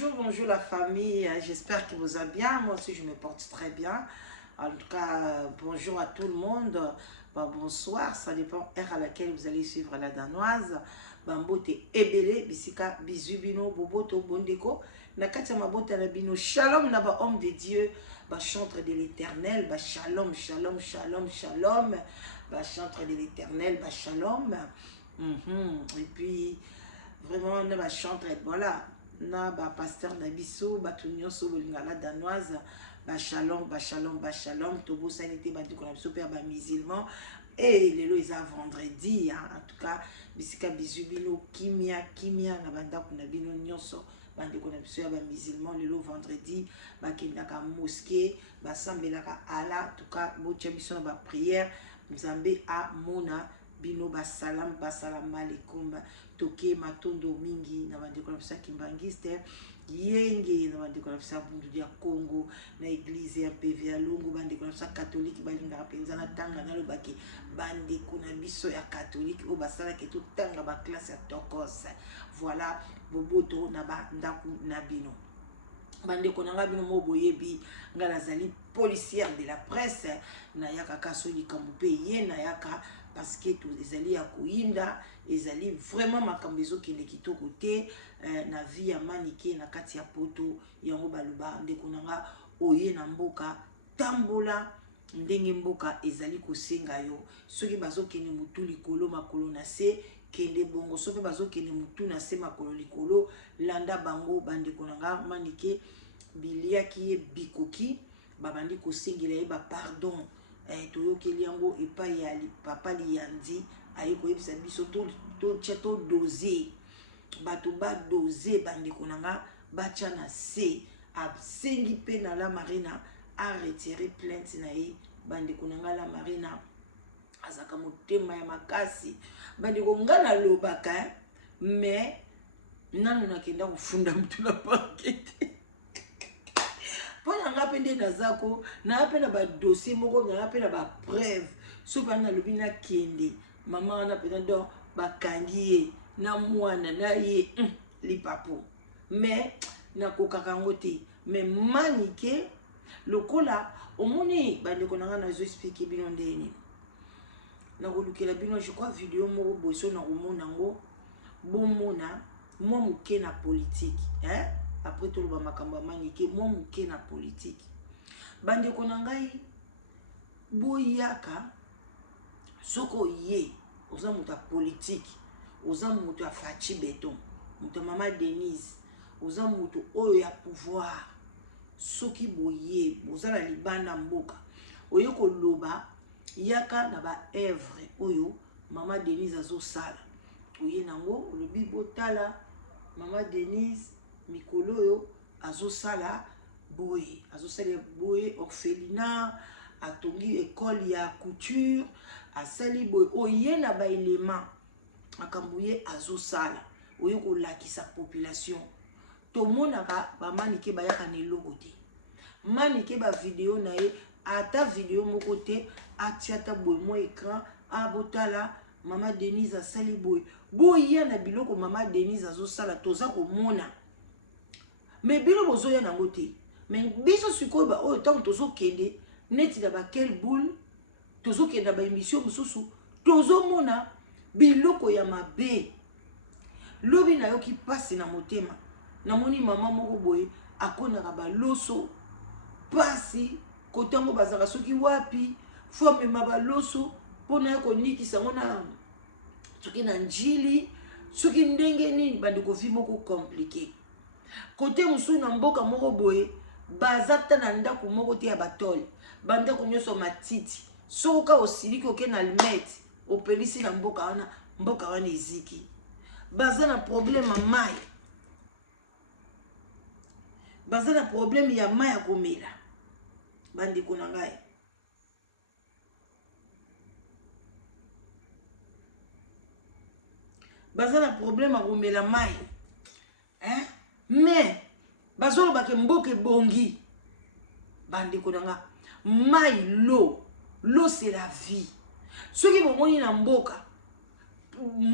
bonjour la famille, j'espère que vous allez bien, moi aussi je me porte très bien. En tout cas, bonjour à tout le monde, bonsoir, ça dépend heure à laquelle vous allez suivre la danoise. Bambote ebele, bisika, bizubino, boboto, bondeko, nakati mabote na bino, shalom na ba homme de Dieu, ba chantre de l'éternel, ba shalom, shalom, shalom, shalom, ba chantre de l'éternel, ba shalom. Et puis, vraiment, on va chanter, voilà. Na ba pasteur na biso batunyo so bolingala danoise ba shalom tobo sanité ba diko na biso père ba musulman et lelo isa vendredi en tout cas bisika bizubino kimia na banda kuna bino nyonso ba diko na biso ya ba musulman lelo vendredi ba kindaka mosquée ba sambelaka ala en tout cas bo tia biso na ba prière nzambe a mona bino basalam alaikum toke matondo mingi na bandeko na bisa kimbangiste yenge na bandeko na bisa bundu dia Congo na église ya PV ya Lungu bandeko na bisa catholique balingaka penza na tanga na lobaki bandeko na biso ya catholique o basala ke tout tanga ba classe ya tokos voilà boboto na ba ndaku na bino bandeko na nga bino mo boyebi nga nazali policière de la presse na yaka kaso likambo pe ye na yaka parce que tous ezali ya koinda ezali vraiment makambo ezokende kitoko te na vie ya manike na kati ya poto yango baloba ndeko na nga oye na mboka tambola ndenge mboka ezali kosenga yo soki bazokende mutu likolo makolo na se kende bongo soki bazokende mutu na se makolo likolo landa bango bandeko na nga manike biliaki ye bikoki babandi kosengela ye ba pardon toyokeli yango epai ya papa liyandi aye koyebisa biso to doser bato ba doser bandeko na nga batia na se asengi pe na la marina a retiré plainte na ye bandeko na nga la marina azaka motema ya makasi bandeko nga nalobaka mais nanu nakenda kofunda mutu na parquet pona nga pende nazako na pe na ba dossier moko na pe na ba preuve so pa na lobi na kende mama na pena do bakangi ye na mwana na ye lipapo mais na kokaka ngote mais manike lokola omoni bandeko na nga na zo expliquer bino ndeni na kolukela bino je crois vidéo moko boso na komona ngo bomona moi muke na politique après tout le makambo manike moi muke na politique bandeko na ngai boyaka soko ye oza muta politique oza mutu afachi beton mutu mama Denise oza mutu oyo ya pouvoir soki boye oza na libanda mboka oyo koloba yaka na ba œuvre oyo mama Denise azosala oye nango olobi botala mama Denise mikolo yo azosala boye orphelinat atongi école ya couture asali boye oye na ba élément makambo ye azosala oye kolakisa population tomonaka bamanike bayaka na eloko te manike ba video na ye ata video moko te atiata boye mo écran abotala mama Denise asali boye na biloko mama Denise azosala toza komona mais bino bozoya nango te mais biso sikoyo ba oyo tango tozokende neti na bakel boule tozokende na baémission mosusu tozomona biloko ya mabe lobi nayoki pasi na motema namoni mama moko boye akonaka baloso pasi kotango bazaka soki wapi fo mema baloso mpona ya konikisa ngo na soki na njili soki ndenge nini bandeko vi moko compliqué côté musu na mboka moko boye bazata na ndako moko te ya batole bandako nyonso matiti soka osiliki oke na almete opelisi na mboka wana eziki baza na problème ya mai baza na problème ya mai ya komela bandeko na ngai baza na problème ya komela mai mais bazolo bake mboka ebongi bandeko na nga mai l'eau c'est la vie soki bomoni na mboka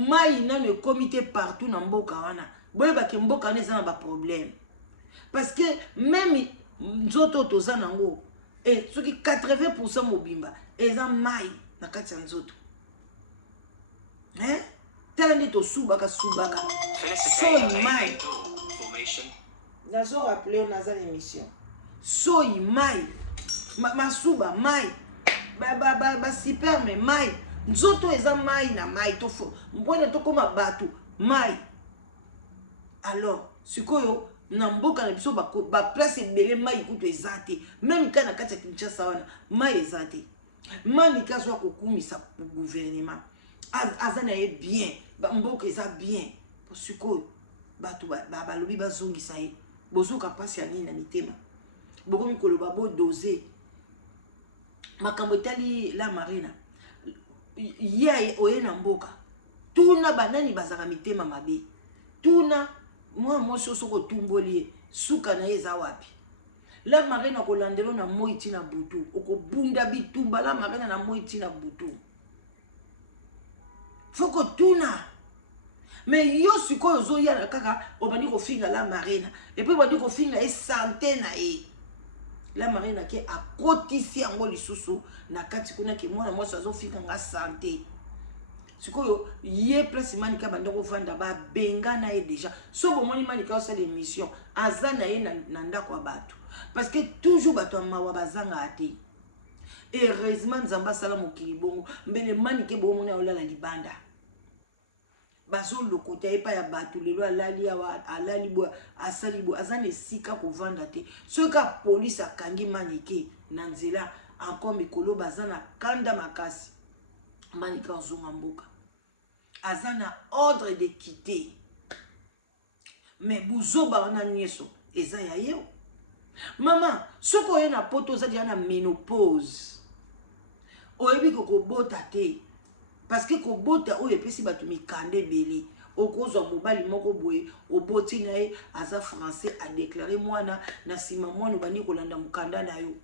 mai nano ekomi te partout na mboka wana boyebake mboka wana eza na ba problème parce que même nzoto toza nango et soki 80% mobimba eza mai na kati ya nzoto tala nde tosubaka soyi mai nazo rappele o naza l'émission soyi mai masuba mai basiperme mai nzoto eza mai na mai mpona tokóma bato mai alors sikoyo na mboka na biso baplace ebele mai kutu eza te même ka na kati ya Kinshasa wana mai eza te mani kazo akokumisa gouvernement aza na ye bien mboka eza bien sikoyo bato balobi bazongisa ye bozoka mpasi ya nini na mitema bokomi koloba bodose makambo etali la marina ye oye na mboka tuna banani bazaka mitema mabe tuna mwa mwasi oso kotumboli ye suka na ye eza wapi la marina kolandelo na moi ntina butu okobunda bitumba la marina na moi ntina butu foko tuna mais yo sikoyo ozoyana kaka obandi kofinga la marina epuis obandi kofinga ye sante na ye la marina ke akotisi yango lisusu na kati kuna ke mwana mwasi azofinga nga sante sikoyo ye place manika banda kovanda babenga na ye déjà so bomoni manika osala émission aza na ye na ndako ya bato parce que toujours bato ya mawa bazanga te heureusement nzambe asala mokili bongo mbele manike bomoni aolala libanda bazolokota epa ya bato lelo alali awa alali bo asali bo aza na esika kovanda te soki ka polisi akangi manike na nzela encore mikolo baza na kanda makasi manike azonga mboka aza na ordre de quitter mais buzoba wana nyonso eza ya yo mama soki oye na poto oza deja na ménopause oyebi kokobota te parce que kobota oyo epesi bato mikanda ebele okozwa mobali moko boye oboti na ye aza français adeklare mwana na nsima mwana obandi kolanda mokanda na yo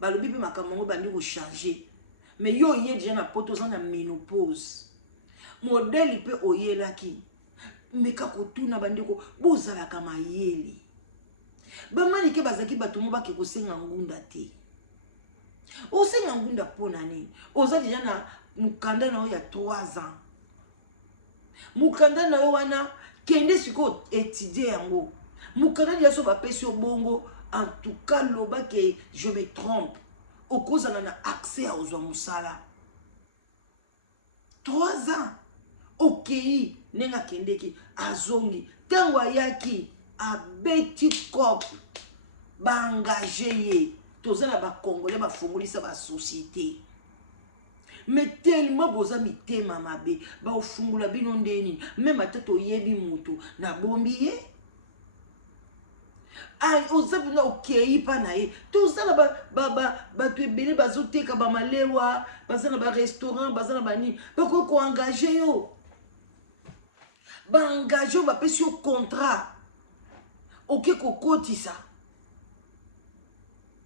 balobi mpe makambo yango bandi kochange mais yo oye deja na poto oza na ménopause modeli mpe oyelaki meka kotuna bandeko bozalaka mayele bamanike bazalaki bato mo bake kosenga ngunda te osenga ngunda mpona nini oza deja na mukanda na yo ya 3 ans mukanda na yo wana kende siko étudier yango mukanda deja so bapesi yo bongo en tout cas loba ke je me trompe okozala na accès a ozwa mosala 3 ans okei ndenge akendeki azongi ntango ayaki abeti cope baengage ye toza na bakongolais bafungolisa basociété mais tellement boza mitema mabe baofungula bino ndeni meme ata toyebi mutu na bombi ye ay oza mpena okei mpa na ye tozala bato ebele bazoteka bamalewa baza na barestaurant baza na banini bakoki koengage yo baengage yo bapesi yo contrat oke kokotisa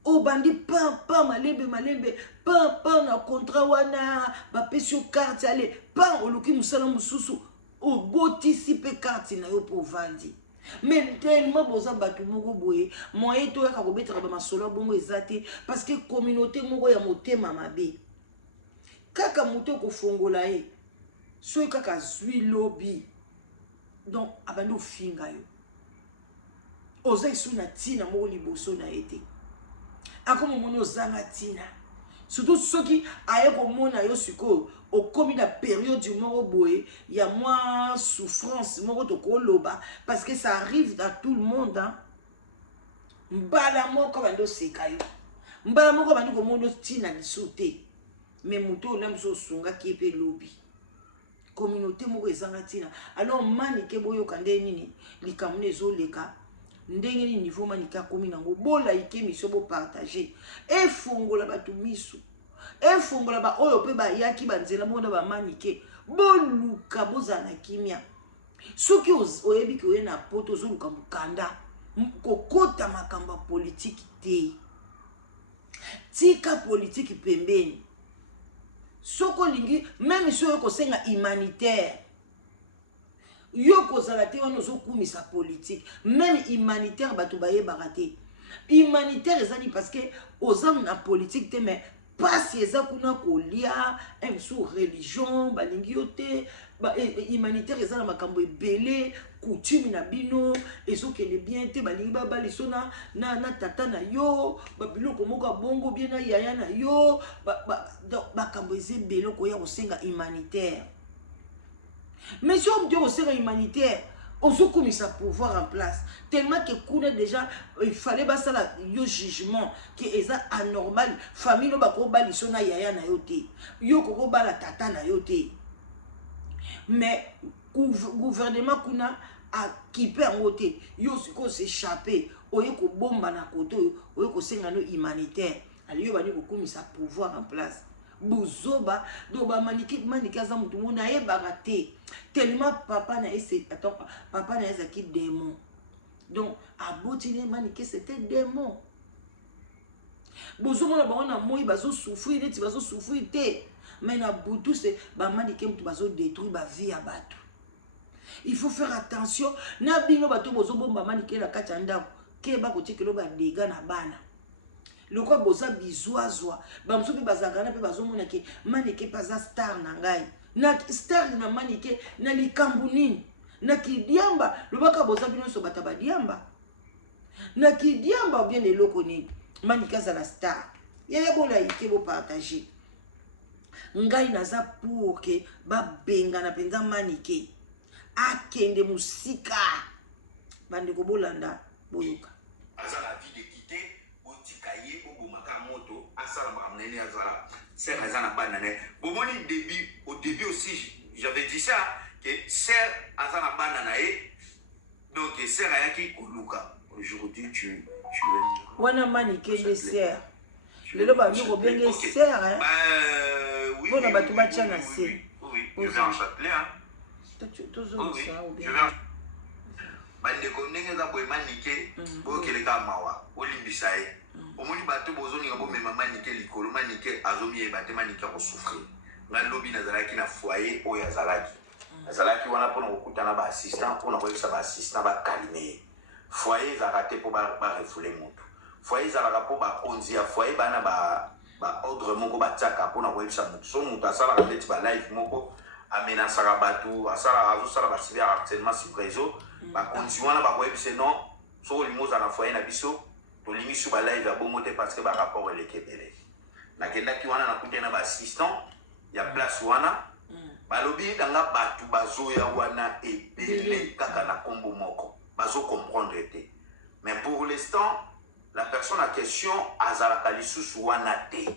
obandi pa malembe pa na contrat wana bapesi yo carte ale pa oluki mosala mosusu obotisi mpe carte na yo mpo ovandi mais tellement boza bato moko boye moyen toyaka kobetaka bamasolo bongo eza te parce que communauté moko ya motema mabe kaka moto okofongola ye soki kaka zwi lobi donc abandi ofinga yo oza esu na ntina moko liboso na ye te akoma omoni ozanga ntina surtout soki aye komona yo sikoyo okomi na période moko boye ya mwa souffrance moko tokoloba parce que ça arrive dans tout le monde hein? Mbala moko bandi oseka yo mbala moko bandi komona ntina liso te mais moto olambi so osungaki mpe lobi communauté moko ezanga ntina alors manike boyoka nde nini likambo ezoleka ndenge ni niveau manike akomi nango bolaike miso bopartage efongola bato miso efongola baoyo mpe bayaki banzela moko na bamanike boluka bozala na kimia soki oyebi ke oye na poto ozoluka mokanda kokota makambo ya politiki te tika politiki pembeni soko lingi même si oyo kosenga humanitaire yo kozala te wana ozokumisa politique même humanitaire bato bayebaka te humanitaire ezali parce que oza na politique te mais pasi eza kuna kolia sur religion balingi yo te humanitaire eza na makambo ebele coutume na bino ezokende bien te balingi babaliso na tata na yo babiloko moko ya bongo bien na yaya na yo makambo eza ebele okoya kosenga humanitaire mais si on dit kosenga humanitaire ozokomisa pouvoir en place tellement que kuna déjà il fallait basala yo jugement que eza anormal famille no bakobaliso na yaya na yo te yo kokobala tata na yo te mais gouvernement kuna akipe yango te yo siko s'échapper oye kobomba na koto oye kosenga no humanitaire ali yo bani kokomisa pouvoir en place bozoba do ba maniki aza mutu mona yebaka te tellement papa na ese attends papa na eza ki démon donc abotine maniki c'était démon bozo mona ba na moi bazo souffrir neti bazo souffrir te mais na butu c'est ba maniki mutu bazo détruire ba vie à bato il faut faire attention na bino bato bozo bomba maniki la kati ndako ke ba ko tikelo ba dégâts na bana le quoi boza bizoazwa bamso pe bazakana pe bazomona ke manike paza star na ngai na star na manike na likambu nini na kidiamba lobaka boza bino so bata badiamba na kidiamba bien eloko nini manike za la star yaya bola ike bo partager ngai naza pour que ba benga na penza manike akende musika bande ko bolanda boyoka aza la vie de quitter kaye au moto asala mamnene azala c'est razana banane bomoni au début aussi j'avais dit ça que c'est azana banana donc c'est ayaki koluka aujourd'hui tu wana manike les serre lelo ba ndiko benge serre oui bona batu bacha na se oui je vais en Châtelet hein toujours ça ou bien bande ko ndenge za boy manike bo keleka mawa olimbisa omoni bato bozoninga bomema manike likolo manike azomi bate manike ko souffrir nga lobi nazalaki na foyer oyo azalaki wana pona kokutana ba assistant pona koyesa ba assistant ba calmer foyer ezalaka te po ba refouler moto foyer ezalaka po bakonzi ya foyer bana ba ordre moko batiaka pona koyebisa moto so moto asalaka neti ba live moko amenasaka bato azosala ba cyber harcèlement sur réseau bakonzi wana bakoyebisa non so olingi ozala na foyer na biso tolimi su ba live ya bongo te parce que ba rapport elekebele nakendaki wana nakute na ba assistant ya place wana balobi tanga batu bazoya wana ebele kaka na kombo moko bazo comprendre te mais pour l'instant la personne en question azalaka lisusu wana te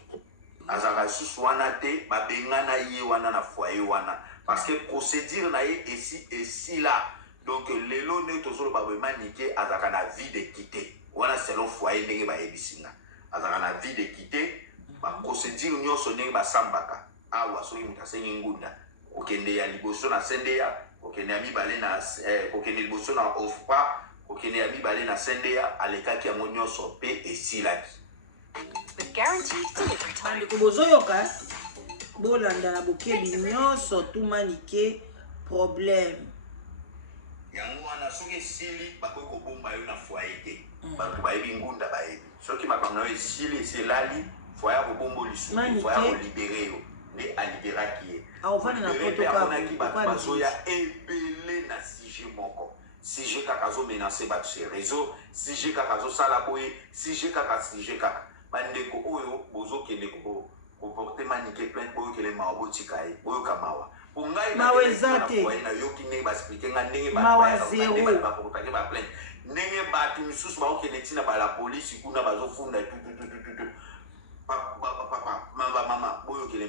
azalaka lisusu wana te babengana ye wana na foyer wana parce que procédure na ye ici là donc lelo ne tozoloba manike azalaka na vie de quitter wana selon foyer ndenge bayebisinga azalaka na vie de quitter baprocédure nyonso ndenge basambaka awa soki moto asengi ngunda okende ya liboso na sendeya okende ya mibale na okende liboso na ofpa okende ya mibale na sendeya alekaki yango nyonso mpe esilaki bandeko bozoyoka bolanda na bokebi nyonso tumanike problème yango wana soki esili bakoki kobomba yo na foyer te bato bayebi ngunda bayebi soki makambo na yo esili eselali foyer akobomba lisusu foyer akolibere yo nde aliberaki ye amonaki bato bazoya ebele na sujet moko sujet kaka azomenase bato sur réseau sujet kaka azosala boye sujet kaka bandeko oyo bozokende koporte manike plainte boyokele mawa botika ye boyoka mawa ngai nayoki ndenge baexplike nga ndenge bakokotake baplainte ndenge bato misusu baokende ntina bala polisi kuna bazofunda tututututu mama boyokele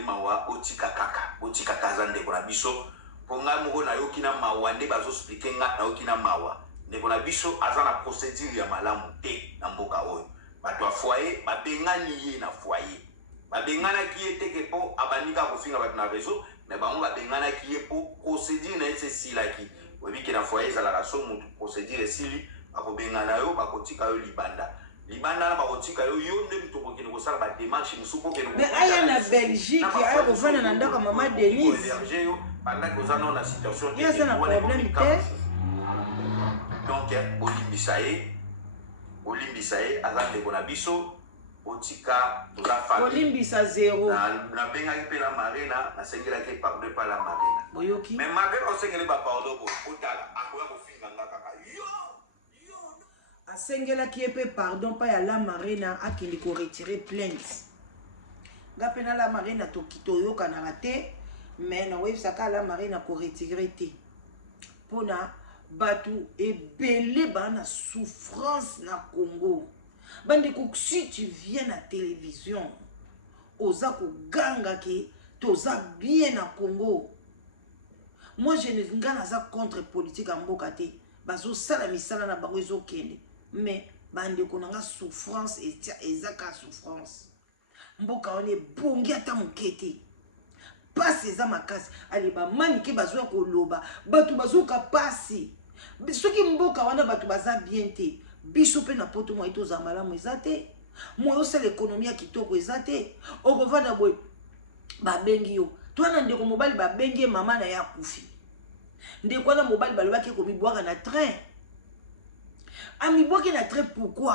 mawa botika kaka aza ndeko na biso mpo ngai moko nayoki na mawa nde bazoexplike nga nayoki na mawa ndeko na biso aza na procédure ya malamu te na mboka oyo bato ya foyer babengani ye na foyer babenganaki ye teke mpo abandika kofinga bato na réseau me bango babenganaki ye mpo procédure na ye se esilaki oyebiki na foyer ezalaka so motu procédure esili bakobengana yo bakotika yo libanda libanda ba kotika yo nde mutoko kene ko sala ba démarche musuko kene ko mais aya na Belgique aya ko vana na ndaka mama Denise pendant que ça na situation il y a un problème donc olimbisaye azande kona biso otika toza famille olimbisa zéro na benga pe la marina na sengela ke pardon pa la marina boyoki mais marina o sengela ba pardon ko otala akoya ko finga ngaka yo asengela ki pe pardon pa ya la marina akindi ko retirer plainte ngapena la marina to kitoyo kana raté mais na websaka la marina ko retirer te pona batu ebele bana souffrance na Congo bande ko si tu viens à télévision oza ko ganga ki toza bien na Congo. Moi je ne ngana za contre politique en mboka te bazo sala misala na bango ezo kende mais bande ko nanga souffrance ezaka souffrance mboka on est bongi ata mokete pasi eza makasi ali ba manike bazo ko loba batu bazo ka pasi soki mboka wana batu baza bien te biso pe na poto mo ito za malamu ezate mo yo sala économie kitoko ezate okovanda boy ba bengi yo twana ndeko mobali ba bengi mama na ya kufi ndeko na mobali balobaki ko mibwaka na train amibwaki na train pourquoi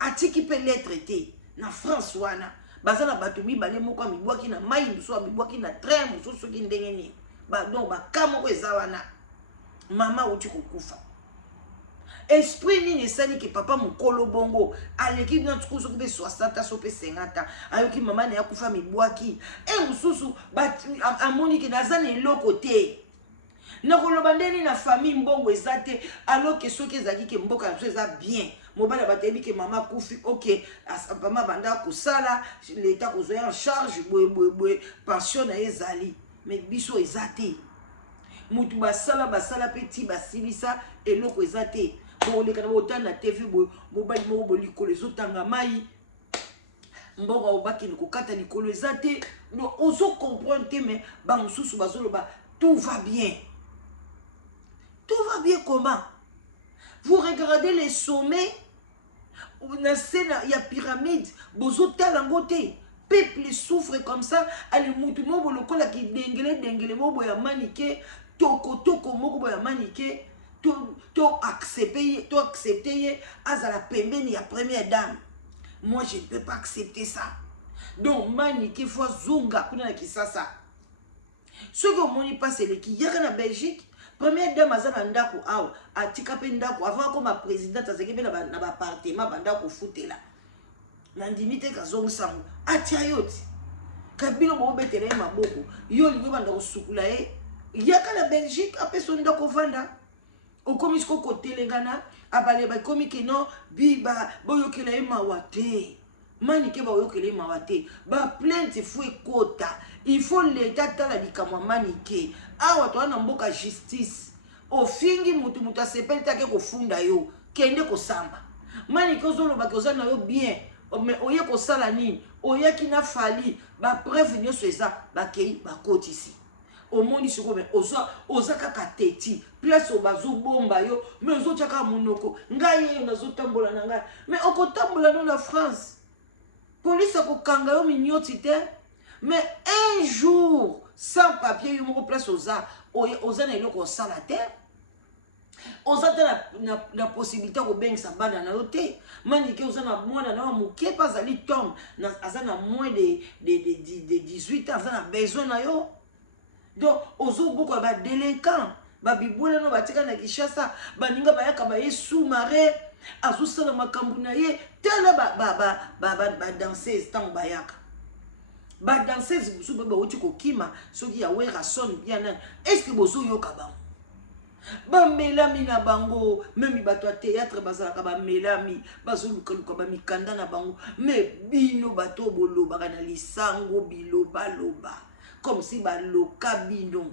atiki pe lettre te na France wana bazana batu mibale moko amibwaki na mai muso amibwaki na train muso soki ndenge ni ba donc ba kamo ko ezawana mama uti kokufa esprit nini sali ki papa mukolo bongo aleki na tukuzo kube 60 so pe 50 ayoki mama na yakufa mibwaki e mususu amoni ki nazana eloko te na koloba ndeni na famille mbongo ezate aloke soki ezaki ke mboka so eza bien mobala batebi ke mama kufi ok mama banda kosala l'état kozoya en charge boye pension na ezali mais biso ezate mutu basala petit basilisa eloko ezate boleka na botana TV mobali moko bolikolo ezotanga mai mboka obaki ni kokata likolo ezate no ozo comprendre te mais ba mususu bazoloba tout va bien comment vous regardez les sommets na scène ya pyramide bozo talango te peuple souffre comme ça ali mutu moko lokola ki dengele moko ya manike toko moko ya manike to accepter azala pembeni ya première dame. Moi je ne peux pas accepter ça. Donc manike faut zunga kuna na kisasa. Ce que moni passe le ki yaka na Belgique première dame azana ndako aw atika pe ndako avant comme ma présidente azeki na ba appartement bandako futela. Nandimite kazongo sango atia yoti. Kabilo bo betele maboko yo liwe banda kosukula yaka na Belgique apeso ndako vanda. Okomi sko kotelengana abale ba komi keno biba boyokela mawate manike boyokela mawate ba plainte fou ekota il faut l'état tala likamwa manike awa to na mboka justice ofingi mutu asepeli take kofunda yo kende kosamba manike ozoloba ke ozana yo bien mais oye kosala nini oyaki na fali ba preuve nyonso eza bakei bakotisi omoni siko me oza kaka teti place obazo bomba yo mais ozo chaka munoko ngai yo nazo tambola na ngai mais okotambola no na France police akokanga yo minyoti te mais un jour sans papier yo moko place oza na eloko osala te oza te na possibilité ko bengisa bana na yo te manike oza na mwana na moke pa azali tom aza na moins de 18 ans aza na besoin na yo. Donc, ozo boko ba délinquant, ba bibula no batika na Kishasa, ba ninga ba yaka ba sous-marin, azo sala makambu na ye, tala ba danseuse tang ba yaka. Ba danseuse busu ba oti ko kima, soki ya wera son bien nan. Est-ce que bozo yoka ba? Ba melami na bango, même bato théâtre bazala ba melami, bazo luka ba mikanda na bango, mais bino bato bolo ba na lisango biloba loba. Comme si ba loka bino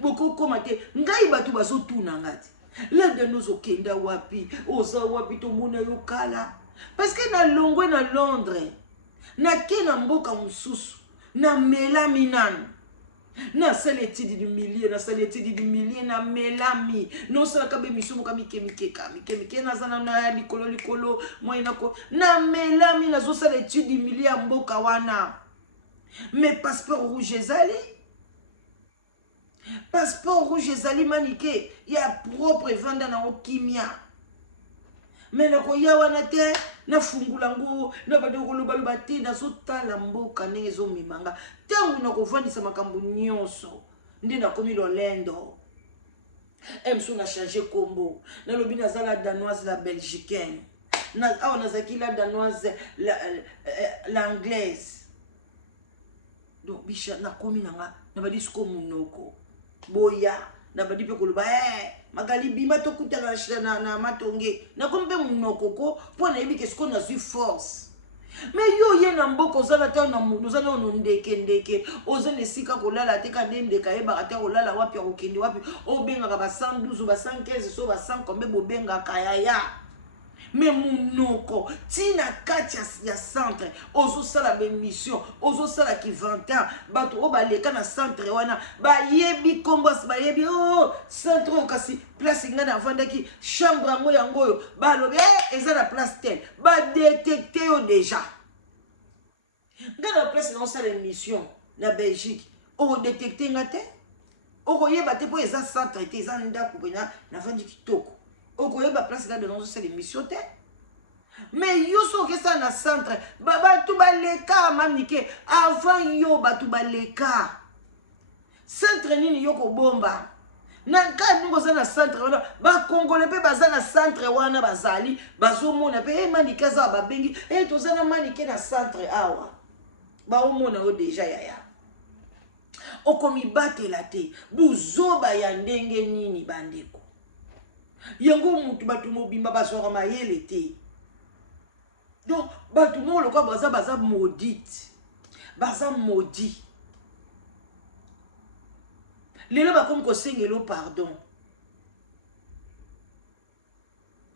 boko komate ngai batu bazo tuna ngati la de nous okenda wapi oza wapi to mona yokala parce que na longwe na Londres na kena mboka mususu na melami nan na sala étude du milieu na sala étude du milieu na melami non sala kabe misumu ka mike na zana na likolo moi na melami na zo sala étude du milieu ya mboka wana. Mais passeport rouge ezali manike ya propre vanda na okimia. Mais na koya wana te na fungulango na badokolo baloba te na zotala mboka ndenge ezomimanga tangu na kovandisa makambo nyonso nde na komi lolendo emso na changer kombo na lobi na zala danoise la belgicaine na awa nazaki la danoise l'anglaise donc bisha na komi nanga na badisiko munoko boya na badi pe koloba magali bima to kutala na matonge na kombe munokoko po na yebi kesko na zui force. Mais yo ye na mboko zala ta na mundu zala ono ndeke ozo nesika kolala te ka ndeka yeba ata kolala wapi okende wapi obenga ka ba 112 ba 115 so ba 100 kombe bobenga kayaya. Mais munoko tina kati ya centre ozo sala be mission ozo sala ki 20 ans bato o baleka na centre wana ba yebi kombos ba yebi centre kasi place ngana vandaki chambre yango ba lobi eza na place tel ba détecter yo déjà ngana place na sala mission na Belgique o détecter ngate o yeba te po eza centre te eza ndako pena na vandiki toko. Okoyeba place là de nos c'est l'émission. Mais yo so que ça na centre baba tu baleka mamike avant yo ba tu baleka centre nini yo ko bomba na ka ningo za na centre wana ba congolais pe baza na centre wana bazali bazomona pe manike za ba bengi to za na manike na centre awa ba omona yo déjà yaya okomi batela te buzoba ya ndenge nini bandeko. Yango mutu batu mobimba basora mayele te. Donc batu mo lokwa baza maudite. Baza maudit. Lelo ba comme ko sengelo pardon.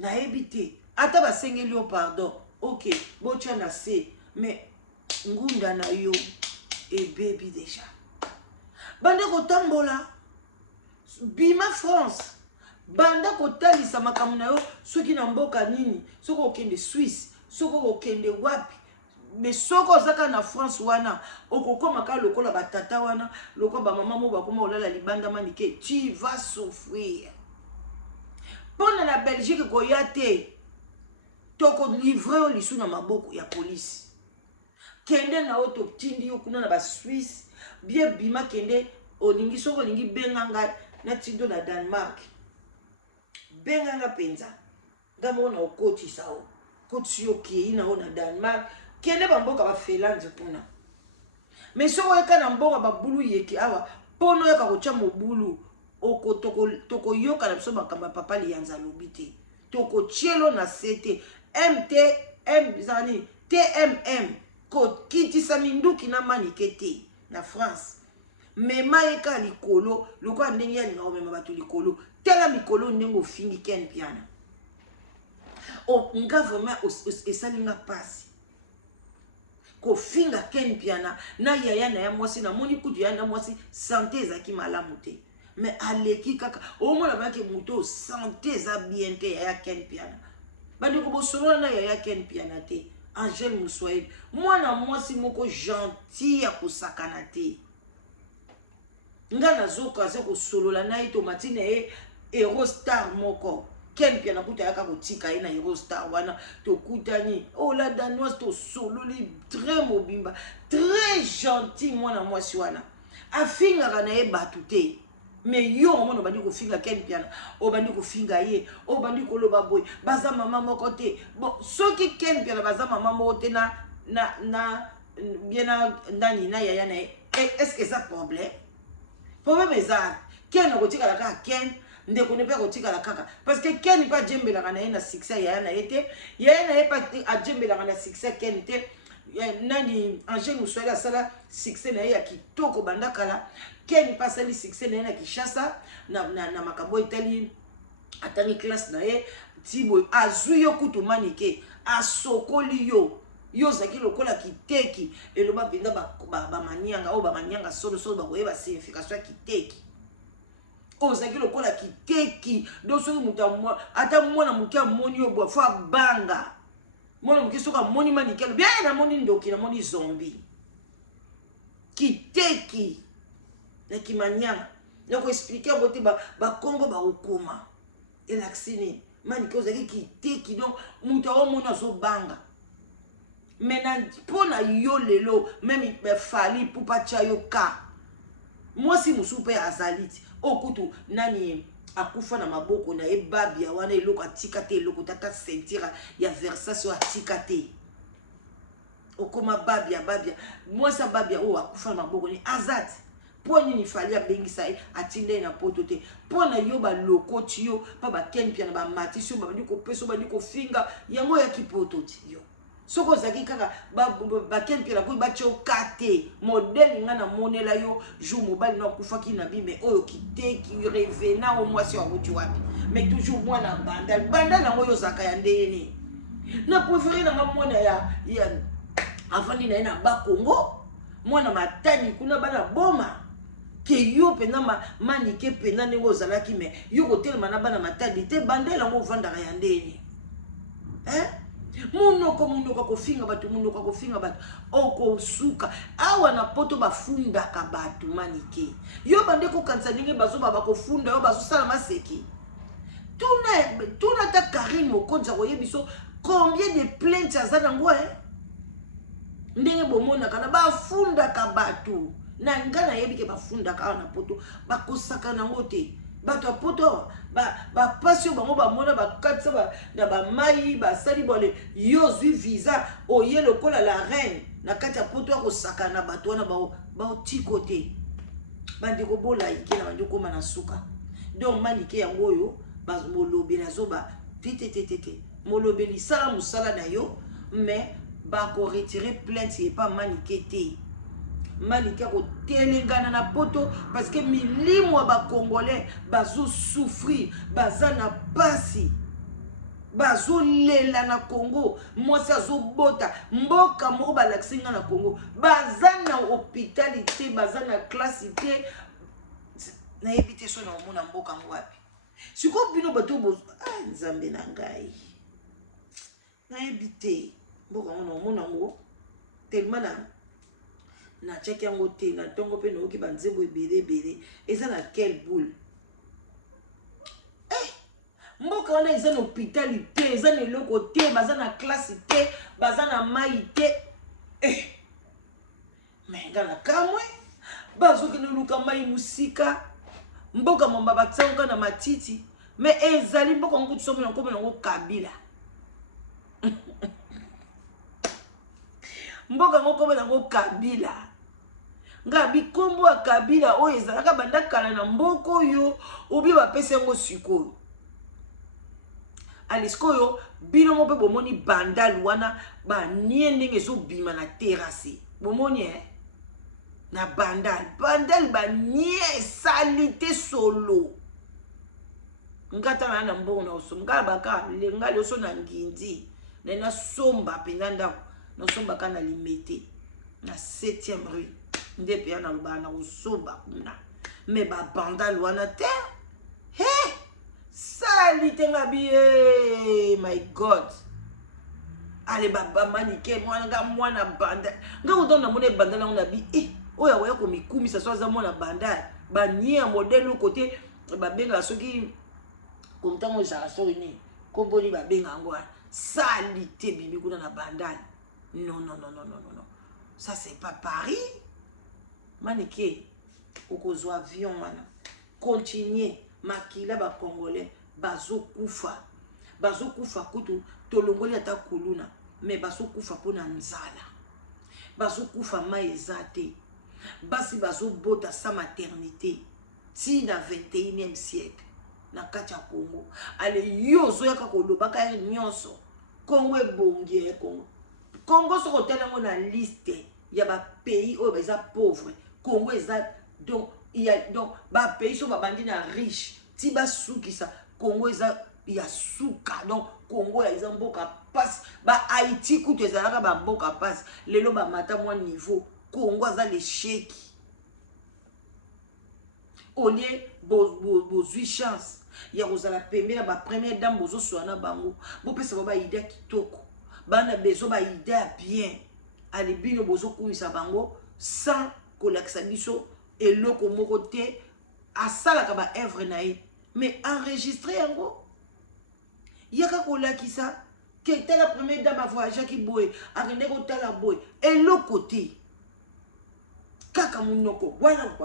Na ebité. Ata ba sengelo pardon. OK, bocha na se mais ngunda na yo et baby déjà. Bande ko tambola. Bima France. Banda kotalisa makambo na yo soki na mboka nini soko okende Suisse soko okende wapi mais soko zaka na France wana okokoma ka lokola batata wana lokola ba mama mo bakoma olala libanda manike tu vas souffrir. Pona na Belgique koyate toko livrer lisu na maboko ya police kende na auto tindi yo kuna na ba Suisse bien bima kende olingi soko lingi benganga na tindo na Danemark benganga penza ngamo na okoti sao koti yo ki na ona Danemark kende bamboka ba Finlande kuna mais so weka na mbonga ba bulu yeki awa pono yaka kocha mobulu oko toko yoka na biso bakamba papa lianza lobite toko chielo na sete MTM zani TMM ko kitisa minduki na manikete na France mema eka likolo lokwa ndenge ya linga omema batu likolo tela mikolo ndengo fingi ken piana o nga vraiment esalinga pasi ko finga ken piana na yaya na ya mwasi na moni kudu ya na mwasi santé ezaki malamu te mais aleki kaka o mona baki muto santé za bien te ya ken piana bandi ko bosolo na yaya ken piana te Angèle Moussoaïd mwana mwasi moko gentil ya kusakana te nga nazoka ze ko solola na ito matine Eurostar moko ken pia na kuta yaka kotika ina Eurostar wana to kutani la danoise to sololi très mobimba très gentil mwana mwasi wana afinga kana e batute mais yo mono bandi ko finga ken pia o bandi ko finga ye o bandi ko loba boy baza mama moko te bon soki ken pia baza mama moko te na bien ndani na yaya na est-ce que ça problème problème eza ken kotika la ka ken ndeko ne pa kotika la kaka parce que ken pas djembe la kana na succès ya na ete ya na pas a djembe la kana succès ken te nani Angèle Moussoaïd sala succès na ya kitoko bandakala ken pas sali succès na Kinshasa na makambo itali atani classe na ye tibo azuyo kutu manike asokoli yo yo zaki lokola kiteki eloba pinda ba manyanga o ba manyanga solo ba koyeba signification ya kiteki o zaki lokola kiteki do soki muta ata mwana mukia moni yo bo fa banga mwana mukia soka moni manikelo bien na moni ndoki na moni zombie kiteki na kimanyanga na ko expliquer bote ba Congo ba ukoma elaxini manikelo zaki kiteki donc muta o mona zo banga. Maintenant, pour na yo lelo, même il fallait pour pas yo ka. Moi si musupe azaliti, okutu nani akufa na maboko na e babia wana eloko atikate eloko tata sentira ya Versace atikate. Okoma babia. Moi sa babia o akufa na maboko ni azati. Po nini fallait abengisa atinde na potote. Po na yo ba lokoti yo, pa ba ken pia na ba matisi yo ba ndiko peso ba ndiko finga yango ya kipototi yo. Soko zaki kaka ba ken pia la ko ba tio kate modèle nga na monela yo jour mobile na kufaki na bi mais oyo kiteki revena au mwasi wa mutu wapi mais toujours moi na banda na ngoyo zaka ya ndeni na préféré na mwana ya afandi na ba Congo mwana matani kuna bana boma ke yo pena manike pena ngo zalaki mais yo kotelema na bana matani te bandela ngo vanda ya ndeni munoko kofinga batu oko suka awa na poto bafunda ka batu manike yo bande ko kanisa ndenge bazo baba kofunda yo bazo sala maseki tuna ta Karine Mokonza ko yebiso combien de plaintes azana ngo ndenge bomona kana bafunda ka batu na ngana yebike bafunda ka na poto bakosaka na ngote bato a poto ba passion bango ba mona ba katsa na ba mai ba sali bole yo zui visa oye lokola la reine na kata poto ko sakana bato na ba tikote bandi ko bola ike na bandi ko mana suka donc manike yango yo ba molobe na zoba tete molobe li sala musala na yo mais ba ko retirer plainte et pas manike te Malika ko telengana na poto parce que milimo ba congolais bazo souffrir bazana pasi bazo lela na Congo mwasi azo bota mboka mo ba laksinga na Congo bazana hospitalité bazana classe te na ebite so na mona mboka ngwapi siko bino bato bozo nzambe na ngai na ebite mboka mona ngo tellement na check yango te na tongo pe no ki banzebo ebele eza na quelle boule mboka wana eza na hôpitalité eza na eloko te baza na classe te baza na mai te mais ngana kamwe bazoki na luka mai musika mboka mamba batsango na matiti mais ezali mboka ngo tsomo na komona ngo Kabila mboka ngo komona ngo Kabila nga bikombo ya Kabila oyo ezalaka banda kala na mboko yo obi bapesa yango sikoyo alisikoyo bino mo pe bomoni bandal wana banie ndenge ezobima na terrasse bomoni na bandal banie salite solo ngata na mbongo na oso ngala baka lenga loso na ngindi na somba pena ndako na somba kana limete na 7e rue ndepe yana lubana usoba kuna me ba bandal wana te salite ngabi my god ale baba manike mwana banda nga udona mone bandala ona bi oya waya ko mikumi sa so za mwana banda ba nia modèle côté ba benga soki komtango za so ni komboni ba benga ngwa salite bibi kuna na bandal non ça c'est pas Paris manike okozwa avion wana continuer makila ba congolais bazokufa kutu tolongoli ata kuluna mais bazokufa pona nzala bazokufa maezate basi bazobota sa maternité ti na 21e siècle na kati ya Congo ale yo zoyaka kolobaka nyonso Congo ebongi Congo soko telango na liste ya ba pays oyo beza pauvre Congo eza donc il y a donc ba pays so ba bandi na riche ti ba sukisa Congo eza ya suka donc Congo ya eza mboka passe ba Haïti kutu ezalaka ba mboka passe lelo ba mata mwa niveau Congo aza l'échec au lieu bozwi chance ya kozala pembe na ba première dame bozoswana bango bopesa ba idée kitoko bana bezo ba idée bien ale bino bozokumisa bango sans kolakisa biso eloko moko te asalaka ba œuvre na ye mais enregistrer yango yaka kolakisa ke tala première dame avoyageaki boye akende kotala boye eloko te kaka munoko wala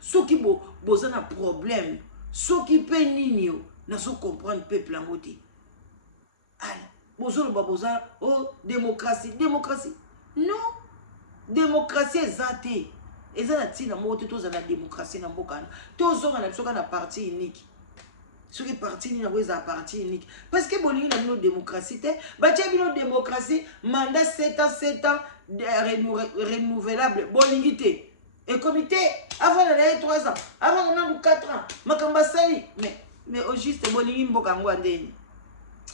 soki boza na problème soki pe nini yo nazo comprendre peuple yango te ala bozoloba boza oh démocratie non démocratie eza te eza na ntina moko te tozala na démocratie na mboka na tozonga na biso kaka na parti unique soki parti nini yango eza parti unique parce que bolingi na bino démocratie te batia bino démocratie mandat 7 ans renouvelable bolingi te ekomi te avant na ye 3 ans avant na 4 ans makambo asali mais au juste bolingi mboka yango andeni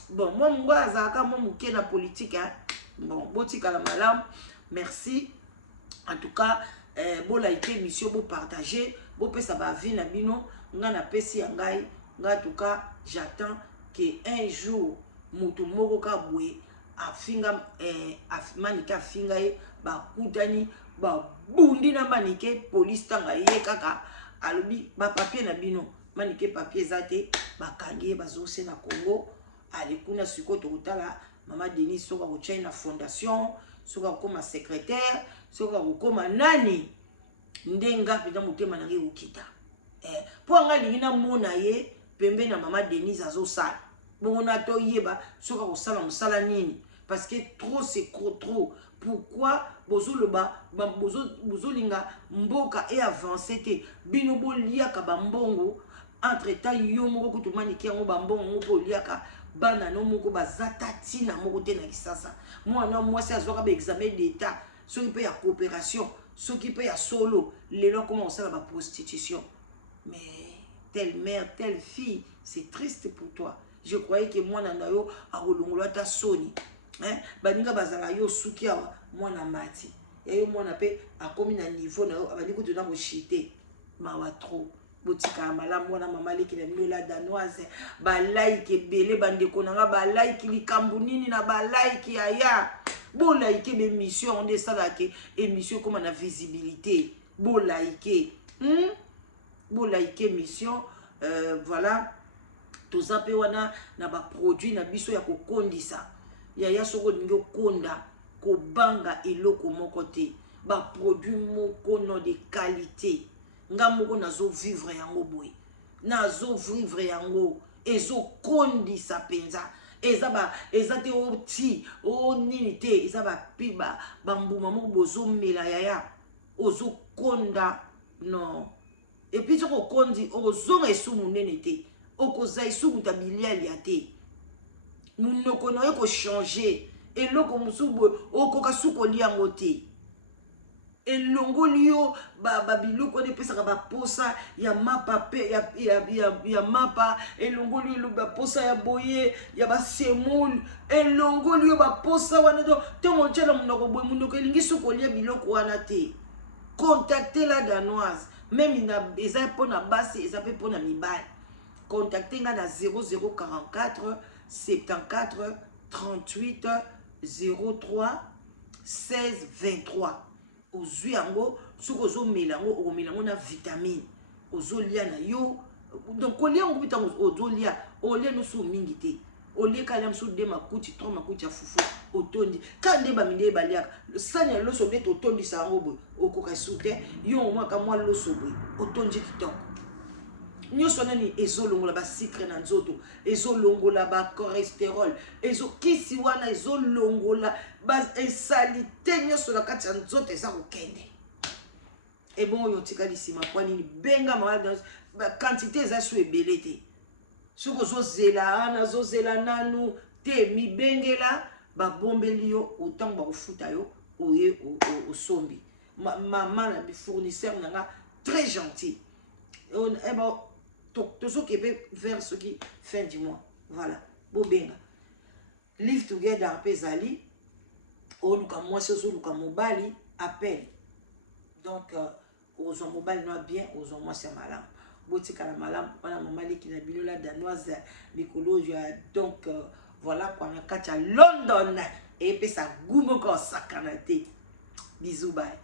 bon moi mbo azalaka mo moke na politique hein bon botikala malamu merci en tout cas like émission bo partager bo pesa ba vie na bino nga na pesi ya ngai nga en tout cas j'attends que un jour mutu moko ka bwe afinga manika afinga ye ba kutani ba bundi na manike police tanga ye kaka alobi ba papier na bino manike papier zate ba kangi bazose na Congo ali kuna siko tokutala mama Denis soka ko China fondation soka koma secrétaire soka koma nani ndenga peda mutema na ukita po anga lingina mona ye pembe na mama Denis azosala bon na to yeba soka ko sala musala nini parce que trop c'est trop pourquoi bozoloba bozolinga mboka et avancer te bino boliaka bambongo entre temps yo moko kutumani kiango bambongo moko liaka bana no moko bazata tina moko te na kisasa mwana mwasi azoka ba examen d'état soki pe ya coopération soki pe ya solo lelo comment on sala ba prostitution mais telle mère telle fille c'est triste pour toi je croyais que mwana na yo akolongola ta soni hein baninga bazala yo suki awa mwana mati ya yo mwana pe akomi na niveau na yo abandi kutuna ko chiter mawa trop botika malamu mwana mama leki na bino la danoise ba like belé bandeko nanga ba like likambu nini na ba like aya bo like be mission on desala ke émission comme na visibilité bo like bo like mission voilà tout ça pe wana na ba produit na biso ya kokondisa ya soko ningo konda ko banga eloko moko te ba produit moko no de qualité nga moko nazo vivre yango boy nazo vivre yango ezo kondisa penza eza te oti o nini te eza ba piba bambuma moko bozo mela yaya ozo konda non et puis soko kondi ozo esumu nene te okoza esumu ta biliali ya te munoko na yo ko changer eloko musubo okoka suko liango te elongoli yo babiloko ne pesaka baposa ya mapa pe ya mapa elongoli yo baposa ya boye ya basemoule elongoli yo baposa wana to ntongo otya munoko boye munoko elingi sukolia biloko wana te contacter la danoise même eza mpo na basi eza mpe mpo na mibali contacter nga na 0044 74 38 03 16 23 ozwi yango soki ozomela yango okomela yango na vitamine ozolia na yo donc kolia yango bitango ozolia olia noso mingi te olie kala mosu 2 makuti 3 makuti ya fufu otondi ka nde baminde baliaka sani ya loso nde totondisa yango boye okoka su te yo omwaka mwa loso boye otondi kitoko nyonso nani ezolongola basucre na nzoto ezolongola bacholestérol ezokisi wana ezolongola esali te nyonso na kati ya nzoto eza kokende ebongo oyo otikali nsima kwa nini benga malade quantité eza so ebele te soki ozozela wana azozela nanu te mibengela babombeli yo otango bakofuta yo oye osombi mama na bifournisseur nanga très gentil Toujours qui peut vers ce qui fin du mois. Voilà. Bobenga. Live together pesali. Ou nous comme moi c'est nous comme mobile appel. Donc aux mobile non bien, aux moi c'est malam. Botika la malam, on a maman qui na bilo la danoise mycologie donc voilà quoi on a kacha London et puis ça goûte encore ça canate. Bisous bye.